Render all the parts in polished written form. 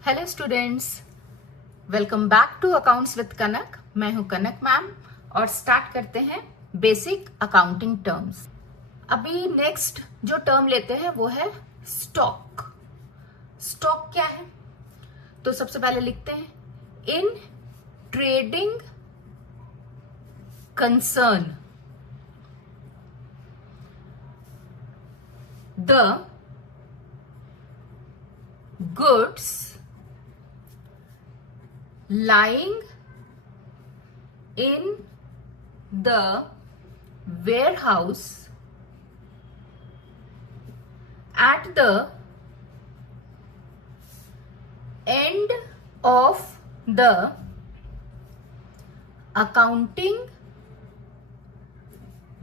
Hello students, welcome back to accounts with Kanak. मैं हूं Kanak ma'am और स्टार्ट करते हैं बेसिक अकाउंटिंग टर्म्स। अभी नेक्स्ट जो टर्म लेते हैं वो है स्टॉक। स्टॉक क्या है? तो सबसे पहले लिखते हैं in trading concern the goods lying in the warehouse at the end of the accounting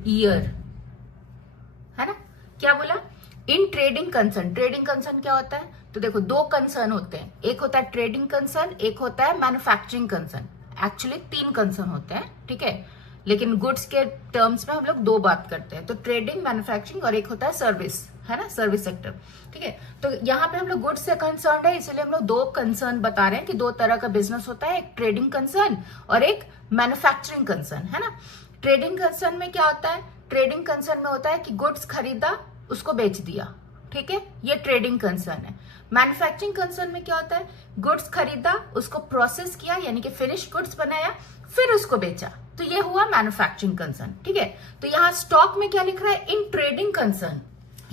year। है ना? क्या बोला? In trading concern. Trading concern क्या होता है? तो देखो, दो कंसर्न होते हैं, एक होता है ट्रेडिंग कंसर्न, एक होता है मैन्युफैक्चरिंग कंसर्न। एक्चुअली तीन कंसर्न होते हैं, ठीक है, लेकिन गुड्स के टर्म्स में हम लोग दो बात करते हैं। तो ट्रेडिंग, मैन्युफैक्चरिंग और एक होता है सर्विस, है ना, सर्विस सेक्टर। ठीक है, तो यहाँ पे हम लोग गुड्स से कंसर्न है, इसलिए हम लोग दो कंसर्न बता रहे हैं कि दो तरह का बिजनेस होता है, एक ट्रेडिंग कंसर्न और एक मैन्युफैक्चरिंग कंसर्न, है ना। ट्रेडिंग कंसर्न में क्या होता है? ट्रेडिंग कंसर्न में होता है कि गुड्स खरीदा, उसको बेच दिया, ठीक है, ये ट्रेडिंग कंसर्न है। मैन्युफैक्चरिंग कंसर्न में क्या होता है? गुड्स खरीदा, उसको प्रोसेस किया, यानी कि फिनिश गुड्स बनाया, फिर उसको बेचा, तो ये हुआ मैन्युफैक्चरिंग कंसर्न। ठीक है, तो यहाँ स्टॉक में क्या लिख रहा है? इन ट्रेडिंग कंसर्न,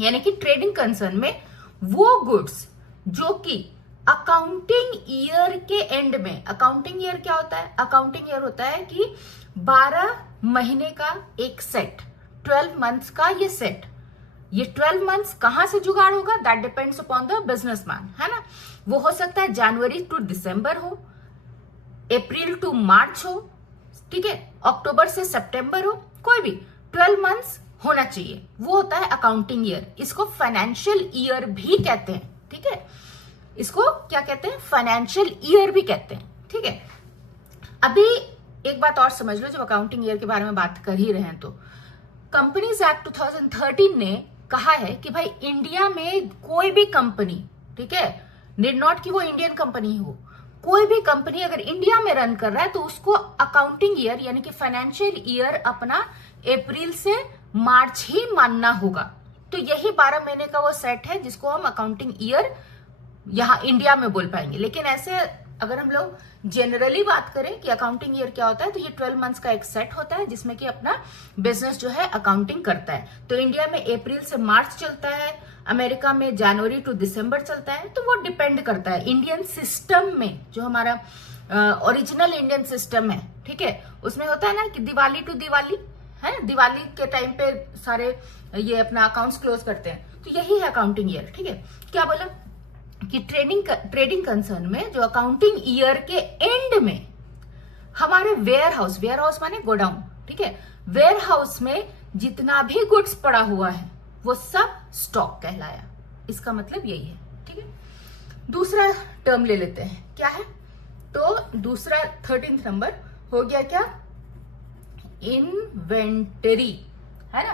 यानी कि ट्रेडिंग कंसर्न में वो गुड्स जो कि अकाउंटिंग ईयर के एंड में। अकाउंटिंग ईयर क्या होता है? अकाउंटिंग ईयर होता है कि 12 महीने का एक सेट, 12 मंथ्स का ये सेट। ये 12 मंथ्स कहां से जुगाड़ होगा? That depends upon the businessman, है ना। वो हो सकता है जनवरी टू दिसंबर हो, अप्रैल टू मार्च हो, ठीक है, अक्टूबर से सितंबर हो, कोई भी 12 मंथ्स होना चाहिए, वो होता है अकाउंटिंग ईयर। इसको फाइनेंशियल ईयर भी कहते हैं, ठीक है, इसको क्या कहते हैं? फाइनेंशियल ईयर भी कहते हैं, ठीक है। अभी एक बात और समझ लो, जब अकाउंटिंग ईयर के बारे में बात कर ही रहे हैं, तो कंपनीज एक्ट 2013 ने कहा है कि भाई इंडिया में कोई भी कंपनी, ठीक है, नीड नॉट कि वो इंडियन कंपनी हो, कोई भी कंपनी अगर इंडिया में रन कर रहा है तो उसको अकाउंटिंग ईयर यानी कि फाइनेंशियल ईयर अपना अप्रैल से मार्च ही मानना होगा। तो यही 12 महीने का वो सेट है जिसको हम अकाउंटिंग ईयर यहां इंडिया में बोल पाएंगे। लेकिन ऐसे अगर हम लोग जनरली बात करें कि अकाउंटिंग ईयर क्या होता है, तो ये 12 मंथ्स का एक सेट होता है जिसमें कि अपना बिजनेस जो है अकाउंटिंग करता है। तो इंडिया में अप्रैल से मार्च चलता है, अमेरिका में जनवरी टू दिसंबर चलता है। तो वो डिपेंड करता है इंडियन सिस्टम में, जो हमारा ओरिजिनल इंडियन सिस्टम है, ठीक है, उसमें होता है ना कि दिवाली टू दिवाली, है, दिवाली के टाइम पे सारे ये अपना अकाउंट्स क्लोज करते हैं। तो यही है अकाउंटिंग ईयर, ठीक है। क्या बोला कि ट्रेडिंग कंसर्न में जो अकाउंटिंग ईयर के एंड में हमारे वेयर हाउस माने गोडाउन, ठीक है, वेयर हाउस में जितना भी गुड्स पड़ा हुआ है वो सब स्टॉक कहलाया। इसका मतलब यही है, ठीक है। दूसरा टर्म ले लेते हैं, क्या है? तो दूसरा 13th नंबर हो गया क्या? इन्वेंटरी, है ना।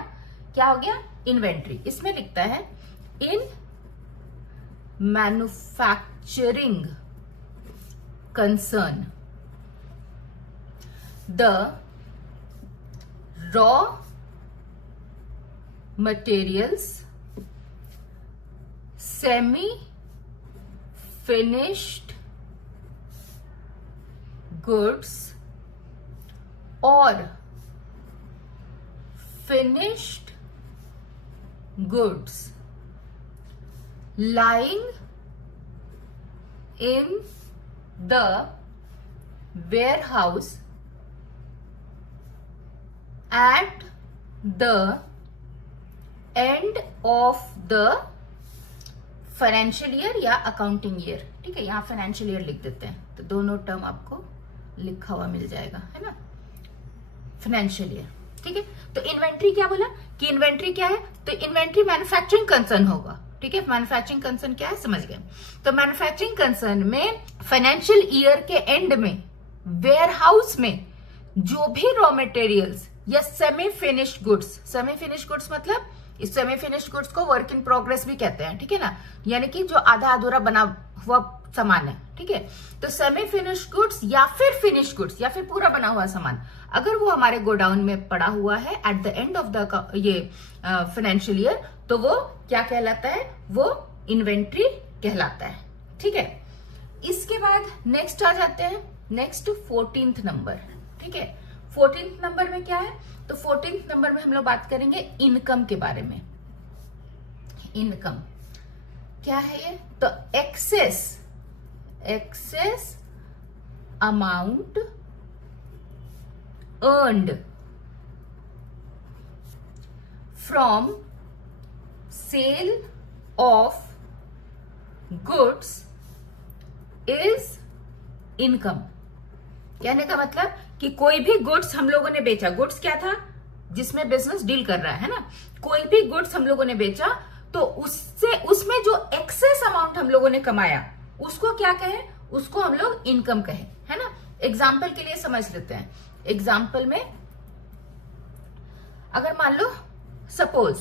क्या हो गया? इन्वेंटरी। इसमें लिखता है इन manufacturing concern the raw materials, semi finished goods or finished goods lying in the warehouse at the end of the financial year या अकाउंटिंग ईयर, ठीक है। यहाँ फाइनेंशियल ईयर लिख देते हैं तो दोनों टर्म आपको लिखा हुआ मिल जाएगा, है ना, फाइनेंशियल ईयर, ठीक है। तो इन्वेंट्री क्या बोला कि इन्वेंट्री क्या है? तो इन्वेंट्री मैन्युफैक्चरिंग कंसर्न होगा, ठीक है। मैन्युफैक्चरिंग कंसर्न क्या है समझ गए। तो मैन्युफैक्चरिंग कंसर्न में फाइनेंशियल ईयर के एंड में वेयर हाउस में जो भी रॉ मटेरियल्स या semi finished goods, semi finished goods मतलब इस सेमी फिनिश्ड गुड्स को वर्क इन प्रोग्रेस भी कहते हैं, ठीक है ना, यानी कि जो आधा अधूरा बना हुआ सामान है, ठीक है। तो सेमी फिनिश्ड गुड्स या फिर फिनिश्ड गुड्स या फिर पूरा बना हुआ सामान अगर वो हमारे गोडाउन में पड़ा हुआ है at the end of the ये फाइनेंशियल ईयर, तो वो क्या कहलाता है, वो इन्वेंट्री कहलाता है, ठीक है। इसके बाद नेक्स्ट आ जाते हैं, नेक्स्ट 14th नंबर, ठीक है। 14th नंबर में क्या है, तो 14th नंबर में हम लोग बात करेंगे इनकम के बारे में। इनकम क्या है ये, तो excess amount earned from sale of goods is income। कहने का मतलब कि कोई भी गुड्स हम लोगों ने बेचा, गुड्स क्या था, जिसमें बिजनेस डील कर रहा है ना, कोई भी गुड्स हम लोगों ने बेचा तो उससे उसमें जो एक्सेस अमाउंट हम लोगों ने कमाया उसको क्या कहें, उसको हम लोग इनकम कहें, है ना। एग्जाम्पल के लिए समझ लेते हैं। एग्जाम्पल में अगर मान लो सपोज,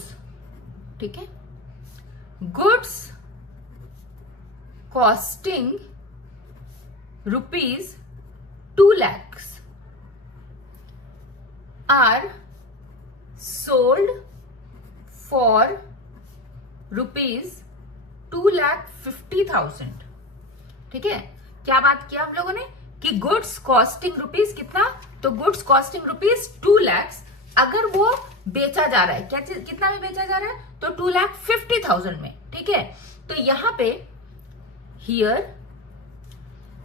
ठीक है, goods costing ₹2 lakhs are sold for ₹2,50,000, ठीक है। क्या बात किया हम लोगों ने कि गुड्स कॉस्टिंग रुपीज कितना, तो गुड्स कॉस्टिंग ₹2 lakhs अगर वो बेचा जा रहा है, क्या कितना में बेचा जा रहा है, तो 2,50,000 में, ठीक है। तो यहां पे हियर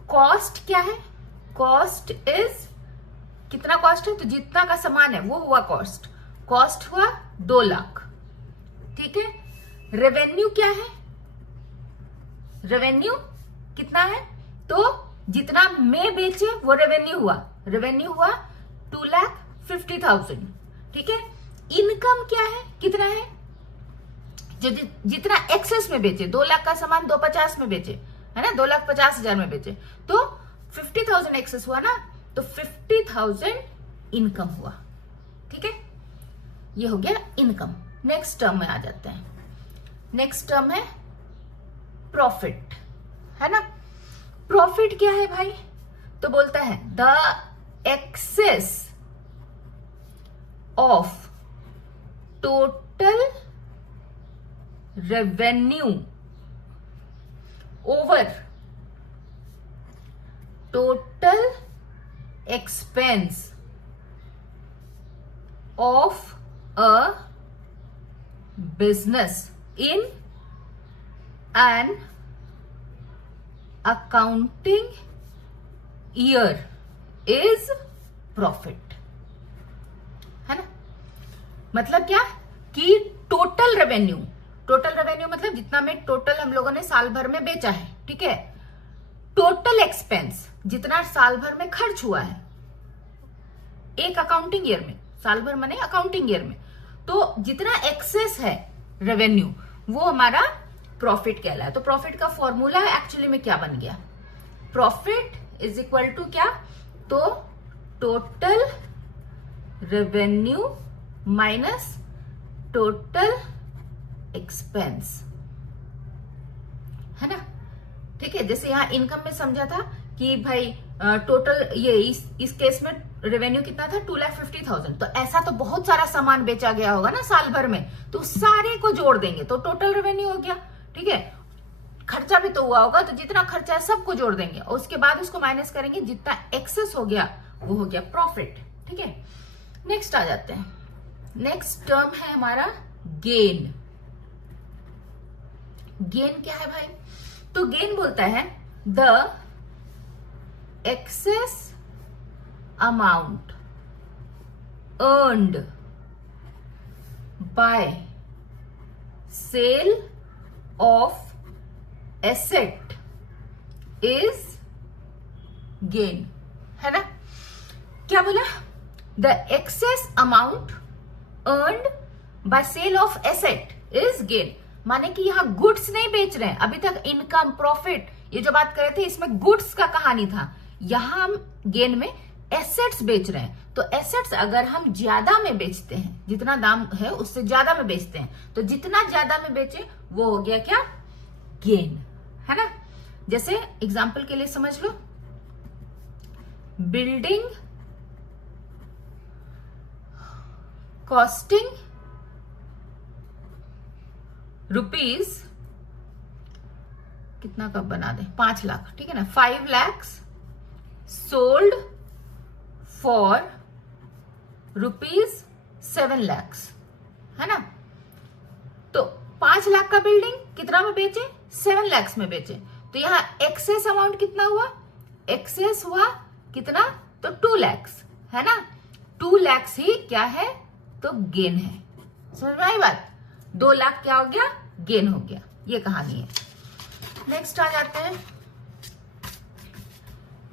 कॉस्ट क्या है, कॉस्ट इज कितना कॉस्ट है, तो जितना का सामान है वो हुआ कॉस्ट, कॉस्ट हुआ 2 लाख, ठीक है। रेवेन्यू क्या है, रेवेन्यू कितना है, तो जितना में बेचे वो रेवेन्यू हुआ, रेवेन्यू हुआ 2,50,000, ठीक है। इनकम क्या है, कितना है, जो जितना एक्सेस में बेचे, 2 लाख का सामान 250 में बेचे, है ना, 2,50,000 में बेचे, तो 50,000 एक्सेस हुआ ना, तो 50,000 इनकम हुआ, ठीक है। ये हो गया इनकम। नेक्स्ट टर्म में आ जाते हैं। नेक्स्ट टर्म है प्रॉफिट, है ना। प्रॉफिट क्या है भाई, तो बोलता है the excess of total revenue over total expense of a business in an accounting year is profit, है ना। मतलब क्या कि टोटल रेवेन्यू, टोटल रेवेन्यू मतलब जितना में टोटल हम लोगों ने साल भर में बेचा है, ठीक है। टोटल एक्सपेंस जितना साल भर में खर्च हुआ है एक अकाउंटिंग ईयर में, साल भर माने अकाउंटिंग ईयर में, तो जितना एक्सेस है रेवेन्यू वो हमारा प्रॉफिट कहलाए। तो प्रॉफिट का फॉर्मूला एक्चुअली में क्या बन गया, प्रॉफिट इज इक्वल टू क्या, तो total revenue minus total expense, है ना, ठीक है। जैसे यहां इनकम में समझा था कि भाई टोटल ये इस केस में रेवेन्यू कितना था 2,50,000, तो ऐसा तो बहुत सारा सामान बेचा गया होगा ना साल भर में, तो सारे को जोड़ देंगे तो टोटल रेवेन्यू हो गया, ठीक है। खर्चा भी तो हुआ होगा, तो जितना खर्चा है सबको जोड़ देंगे और उसके बाद उसको माइनस करेंगे, जितना एक्सेस हो गया वो हो गया प्रॉफिट, ठीक है। नेक्स्ट आ जाते हैं। नेक्स्ट टर्म है हमारा गेन। गेन क्या है भाई, तो गेन बोलता है the excess amount earned by sale of asset is gain, है ना। क्या बोला, the excess amount earned by sale of asset is gain, माने कि यहां गुड्स नहीं बेच रहे हैं, अभी तक इनकम प्रॉफिट ये जो बात कर रहे थे इसमें गुड्स का कहानी था, यहां हम गेन में एसेट्स बेच रहे हैं। तो एसेट्स अगर हम ज्यादा में बेचते हैं, जितना दाम है उससे ज्यादा में बेचते हैं, तो जितना ज्यादा में बेचे वो हो गया क्या, गेन, है ना। जैसे एग्जाम्पल के लिए समझ लो, बिल्डिंग कॉस्टिंग रुपीज, कितना का बना दे, 5 लाख, ठीक है ना, 5 lakhs सोल्ड फॉर ₹7 lakhs, है ना। तो 5 लाख का बिल्डिंग कितना में बेचे, 7 lakhs में बेचे। तो यहां एक्सेस अमाउंट कितना हुआ, एक्सेस हुआ कितना, तो 2 lakhs, है ना। 2 lakhs ही क्या है, तो गेन है। समझ में आई बात, 2 लाख क्या हो गया, गेन हो गया। ये कहानी है। नेक्स्ट आ जाते हैं।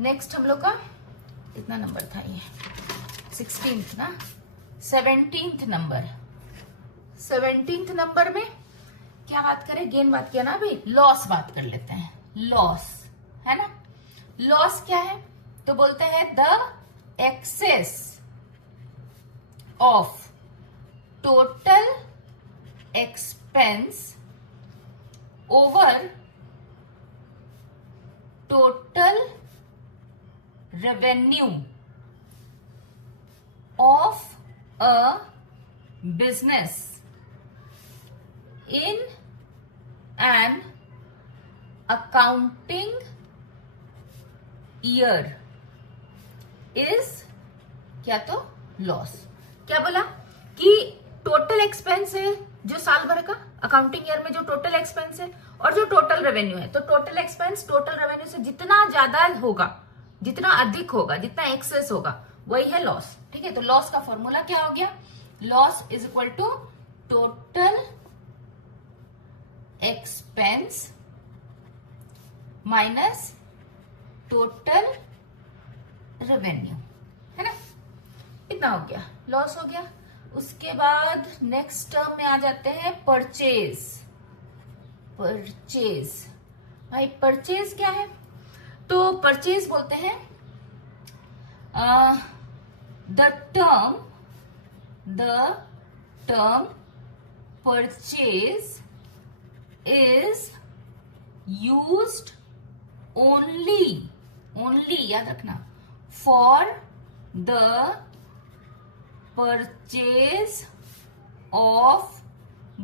नेक्स्ट हम लोग का कितना नंबर था ये, 16th ना, 17th नंबर। 17th नंबर में क्या बात करें, गेन बात किया ना अभी, लॉस बात कर लेते हैं। लॉस, है ना। लॉस क्या है, तो बोलते हैं the excess of total expense over total revenue of a business in an accounting year is क्या, तो लॉस। क्या बोला कि टोटल एक्सपेंस है जो साल भर का, अकाउंटिंग ईयर में जो टोटल एक्सपेंस है, और जो टोटल रेवेन्यू है। तो टोटल एक्सपेंस टोटल रेवेन्यू से जितना ज्यादा होगा, जितना अधिक होगा, जितना एक्सेस होगा, वही है लॉस, ठीक है। तो लॉस का फॉर्मूला क्या हो गया, loss is equal to total expense minus total revenue, है ना। इतना हो गया, लॉस हो गया। उसके बाद नेक्स्ट टर्म में आ जाते हैं परचेज। परचेज भाई, परचेज क्या है, तो परचेज बोलते हैं the term purchase is used only याद रखना, for the purchase of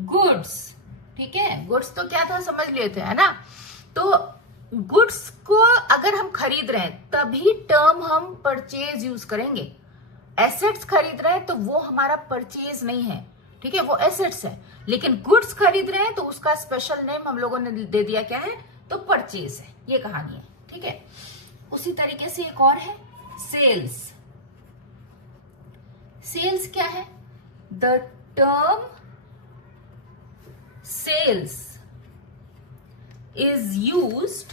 goods, ठीक है। गुड्स तो क्या था, समझ लिए थे, है ना। तो गुड्स को अगर हम खरीद रहे हैं तभी टर्म हम परचेज यूज करेंगे। एसेट्स खरीद रहे हैं तो वो हमारा परचेज नहीं है, ठीक है, वो एसेट्स है। लेकिन गुड्स खरीद रहे हैं तो उसका स्पेशल नेम हम लोगों ने दे दिया, क्या है, तो परचेज है। ये कहानी है, ठीक है। उसी तरीके से एक और है सेल्स। सेल्स क्या है, the term sales is used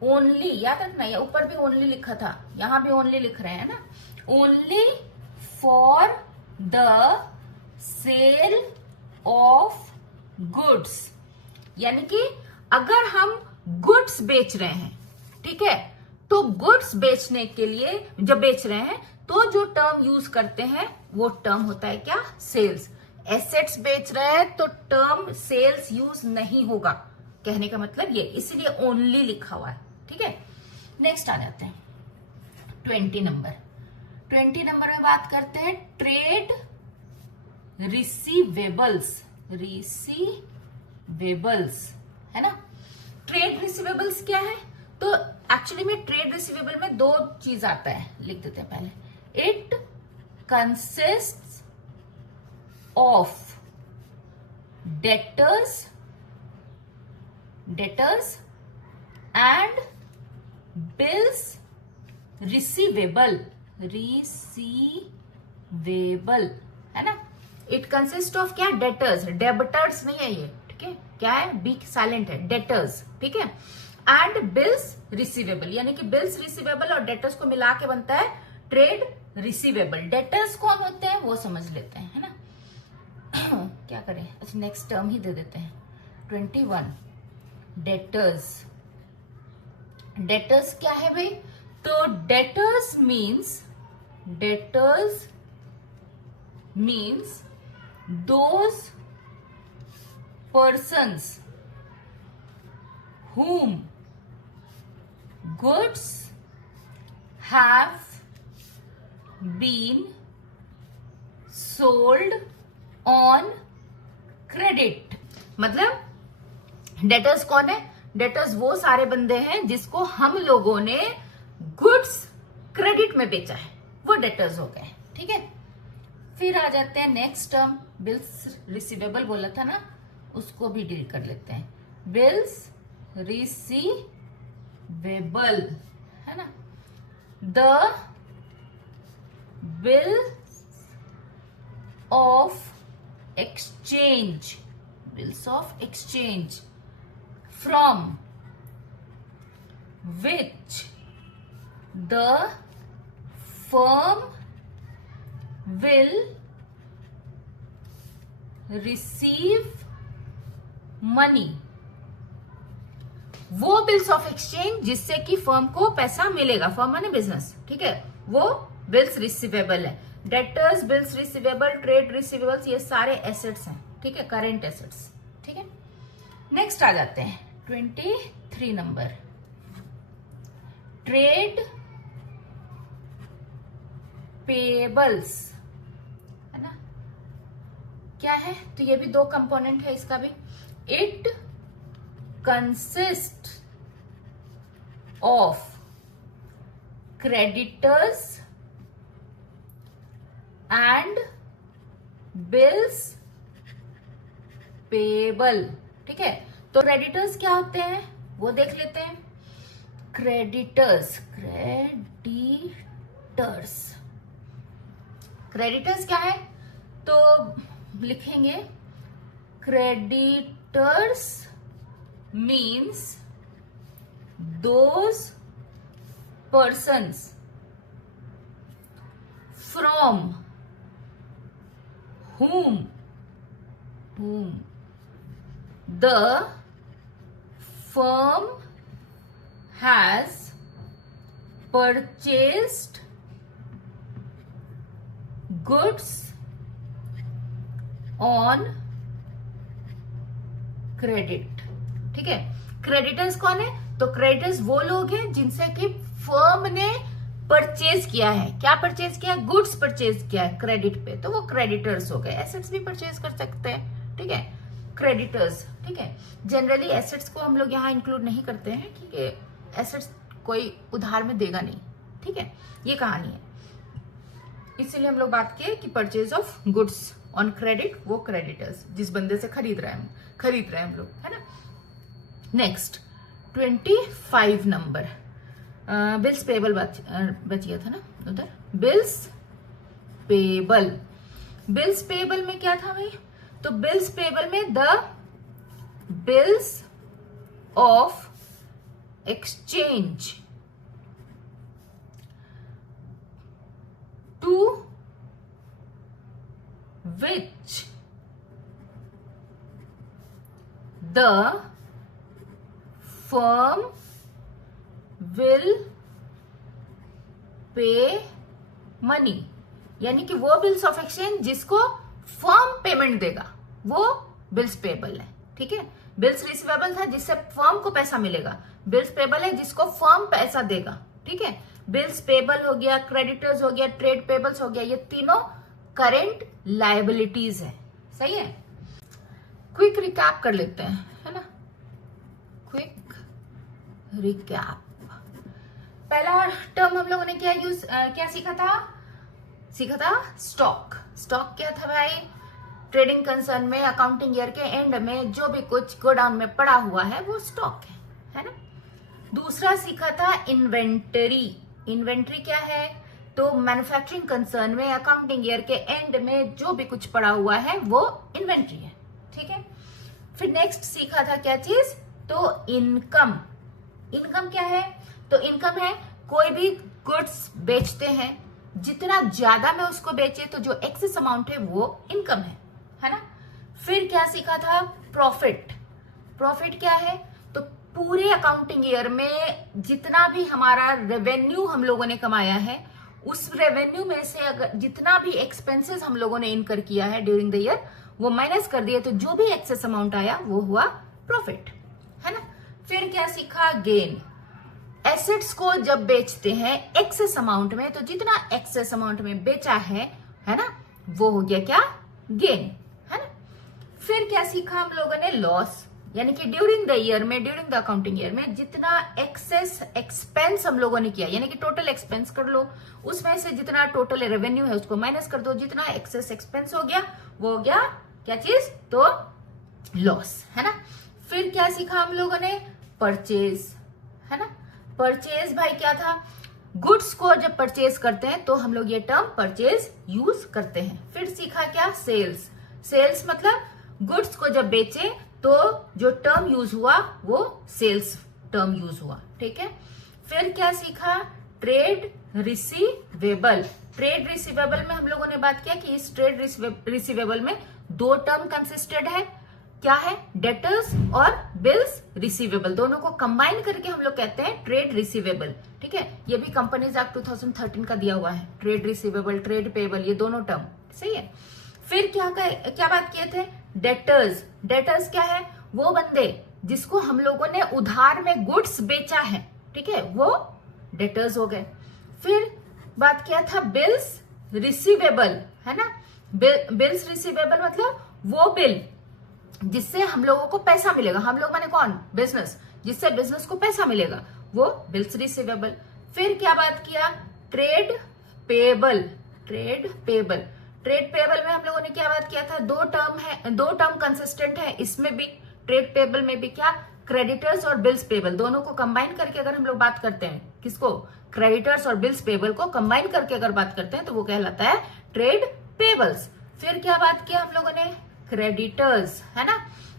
only याद रखना, या ऊपर भी ओनली लिखा था, यहां भी ओनली लिख रहे हैं ना, only for the sale of goods. यानी कि अगर हम गुड्स बेच रहे हैं, ठीक है, तो गुड्स बेचने के लिए जब बेच रहे हैं तो जो टर्म यूज करते हैं वो टर्म होता है क्या, सेल्स। एसेट्स बेच रहे हैं तो टर्म सेल्स यूज नहीं होगा, कहने का मतलब ये, इसलिए ओनली लिखा हुआ है, ठीक है। नेक्स्ट आ जाते हैं 20 नंबर। 20 नंबर में बात करते हैं ट्रेड रिसीवेबल्स। है ना। ट्रेड रिसीवेबल्स क्या है, तो एक्चुअली में ट्रेड रिसीवेबल में 2 चीज आता है, लिख देते हैं पहले। It consists of debtors and bills receivable, है ना। इट कंसिस्ट ऑफ क्या, डेटर्स, डेबिटर्स नहीं है ये, ठीक है, क्या है, बी साइलेंट है, डेटर्स, ठीक है, एंड बिल्स रिसीवेबल, यानी कि बिल्स रिसीवेबल और डेटर्स को मिला के बनता है ट्रेड रिसीवेबल। डेटर्स कौन होते हैं वो समझ लेते हैं, है ना। क्या करें, अच्छा नेक्स्ट टर्म ही दे देते हैं 21 डेटर्स। डेटर्स क्या है भाई, तो debtors means those persons whom goods have been sold on credit। मतलब डेटर्स कौन है? डेटर्स वो सारे बंदे हैं जिसको हम लोगों ने गुड्स क्रेडिट में बेचा है, वो डेटर्स हो गए। ठीक है, फिर आ जाते हैं नेक्स्ट टर्म, बिल्स रिसीवेबल बोला था ना, उसको भी डील कर लेते हैं। बिल्स रिसीवेबल है ना, the bill of exchange, bills of exchange from which the firm will receive money। वो बिल्स ऑफ एक्सचेंज जिससे कि फर्म को पैसा मिलेगा, फर्म माने बिजनेस, ठीक है, वो बिल्स रिसीवेबल है। Debtors, bills receivable, trade receivables, ये सारे एसेट्स हैं, ठीक है, करेंट एसेट्स। ठीक है, नेक्स्ट आ जाते हैं 23 नंबर, ट्रेड पेबल्स है ना, क्या है? तो ये भी दो कंपोनेंट है इसका भी। It consist of creditors and bills payable. ठीक है, तो क्रेडिटर्स क्या होते हैं वो देख लेते हैं। क्रेडिटर्स क्या है? तो लिखेंगे creditors means those persons from whom the firm has purchased goods on credit। ठीक है, क्रेडिटर्स कौन है? तो क्रेडिटर्स वो लोग हैं जिनसे कि फर्म ने परचेज किया है। क्या परचेज किया है? गुड्स परचेज किया है क्रेडिट पे, तो वो क्रेडिटर्स हो गए। एसेट्स भी परचेज कर सकते हैं, ठीक है, क्रेडिटर्स। ठीक है, जनरली एसेट्स को हम लोग यहाँ इंक्लूड नहीं करते हैं क्योंकि एसेट्स कोई उधार में देगा नहीं। ठीक है, ये कहानी है, इसीलिए हम लोग बात किए कि purchase of goods on credit, वो क्रेडिटर्स जिस बंदे से खरीद रहे हैं हम लोग, है ना। नेक्स्ट 25 नंबर, बिल्स पेबल बच गया था ना उधर। बिल्स पेबल में क्या था भाई? तो बिल्स पेबल में the bills of exchange to which the firm will pay money, यानी कि वो बिल्स ऑफ एक्सचेंज जिसको फर्म पेमेंट देगा वो बिल्स पेबल है। ठीक है, बिल्स रिसीवेबल था जिससे फर्म को पैसा मिलेगा, बिल्स पेबल है जिसको फर्म पैसा देगा। ठीक है, बिल्स पेबल हो गया, क्रेडिटर्स हो गया, ट्रेड पेबल्स हो गया, ये तीनों करेंट लायबिलिटीज है। सही है, क्विक रिकैप कर लेते हैं, है ना। क्विक रिकैप, पहला टर्म हम लोगों ने क्या सीखा था स्टॉक। स्टॉक क्या था भाई? ट्रेडिंग कंसर्न में अकाउंटिंग ईयर के एंड में जो भी कुछ गोडाउन में पड़ा हुआ है वो स्टॉक है ना। दूसरा सीखा था इन्वेंटरी। इन्वेंटरी क्या है? तो मैन्युफैक्चरिंग कंसर्न में अकाउंटिंग ईयर के एंड में जो भी कुछ पड़ा हुआ है वो इन्वेंटरी है। ठीक है, फिर नेक्स्ट सीखा था क्या चीज? तो इनकम। इनकम क्या है? तो इनकम है कोई भी गुड्स बेचते हैं, जितना ज्यादा में उसको बेचे तो जो एक्सेस अमाउंट है वो इनकम है ना। फिर क्या सीखा था? प्रॉफिट। प्रॉफिट क्या है? तो पूरे अकाउंटिंग ईयर में जितना भी हमारा रेवेन्यू हम लोगों ने कमाया है उस रेवेन्यू में से अगर जितना भी एक्सपेंसेस हम लोगों ने इनकर किया है ड्यूरिंग द ईयर वो माइनस कर दिया, तो जो भी एक्सेस अमाउंट आया वो हुआ प्रॉफिट, है ना। फिर क्या सीखा, गेन। एसेट्स को जब बेचते हैं एक्सेस अमाउंट में, तो जितना एक्सेस अमाउंट में बेचा है ना, वो हो गया क्या, गेन, है ना। फिर क्या सीखा हम लोगों ने, लॉस, यानी कि ड्यूरिंग द ईयर में, ड्यूरिंग द अकाउंटिंग ईयर में जितना एक्सेस एक्सपेंस हम लोगों ने किया, यानी कि टोटल एक्सपेंस कर लो, उसमें से जितना टोटल रेवेन्यू है उसको माइनस कर दो, जितना एक्सेस एक्सपेंस हो गया वो हो गया क्या चीज, तो लॉस, है ना। फिर क्या सीखा हम लोगों ने, परचेज, है ना। परचेज भाई क्या था, गुड्स को जब परचेज करते हैं तो हम लोग ये टर्म परचेज यूज करते हैं। फिर सीखा क्या, सेल्स। सेल्स मतलब गुड्स को जब बेचे तो जो टर्म यूज हुआ वो सेल्स टर्म यूज हुआ, ठीक है। फिर क्या सीखा, ट्रेड रिसीवेबल। ट्रेड रिसीवेबल में हम लोगों ने बात किया कि इस ट्रेड रिसीवेबल में दो टर्म कंसिस्टेड है, क्या है, डेटर्स और बिल्स रिसीवेबल, दोनों को कंबाइन करके हम लोग कहते हैं ट्रेड रिसीवेबल, ठीक है। ये भी कंपनीज एक्ट 2013 का दिया हुआ है, ट्रेड रिसीवेबल, ट्रेड पेबल, ये दोनों टर्म, सही है। फिर क्या बात किए थे, डेटर्स। डेटर्स क्या है, वो बंदे जिसको हम लोगों ने उधार में गुड्स बेचा है, ठीक है, वो डेटर्स हो गए। फिर बात किया था बिल्स रिसीवेबल, है ना। बिल्स रिसीवेबल मतलब वो बिल जिससे हम लोगों को पैसा मिलेगा, हम लोग माने कौन, बिजनेस, जिससे बिजनेस को पैसा मिलेगा, वो बिल्स रिसीवेबल। फिर क्या बात किया, trade payable. Trade payable, trade payable में हम लोगों ने क्या बात किया था, दो टर्म कंसिस्टेंट है इसमें भी, ट्रेड पेबल में भी, क्या, क्रेडिटर्स और बिल्स पेबल, दोनों को कंबाइन करके अगर हम लोग बात करते हैं, किसको, क्रेडिटर्स और बिल्स पेबल को कंबाइन करके अगर बात करते हैं तो वो कहलाता है ट्रेड पेबल्स। फिर क्या बात किया हम लोगों ने, क्रेडिटर्स, है ना।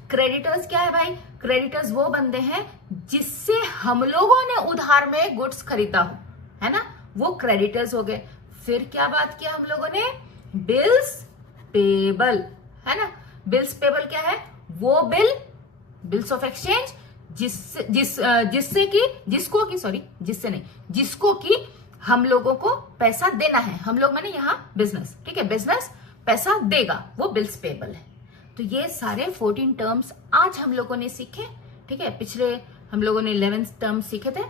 क्रेडिटर्स क्या है भाई, क्रेडिटर्स वो बंदे हैं जिससे हम लोगों ने उधार में गुड्स खरीदा हो, है ना, वो क्रेडिटर्स हो गए। फिर क्या बात किया हम लोगों ने, बिल्स पेबल, है ना। बिल्स पेबल क्या है, वो बिल, बिल्स ऑफ एक्सचेंज जिसको कि हम लोगों को पैसा देना है, हम लोग माने यहाँ बिजनेस, ठीक है, बिजनेस पैसा देगा, वो बिल्स पेबल है। तो ये सारे 14 टर्म्स आज हम लोगों ने सीखे, ठीक है। पिछले हम लोगों ने 11 टर्म्स सीखे थे,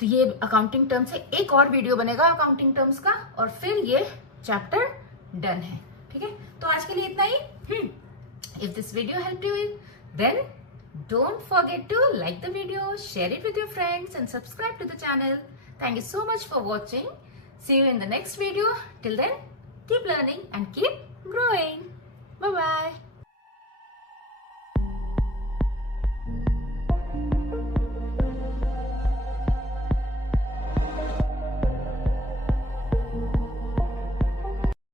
तो ये अकाउंटिंग टर्म्स है, एक और वीडियो बनेगा अकाउंटिंग टर्म्स का, और फिर ये चैप्टर डन है, ठीक है। तो आज के लिए इतना ही। If this video help you then don't forget to like the video, share it with your friends and subscribe to the channel. Thank you so much for watching. See you in the next video. Till then, keep learning and keep growing. Bye bye.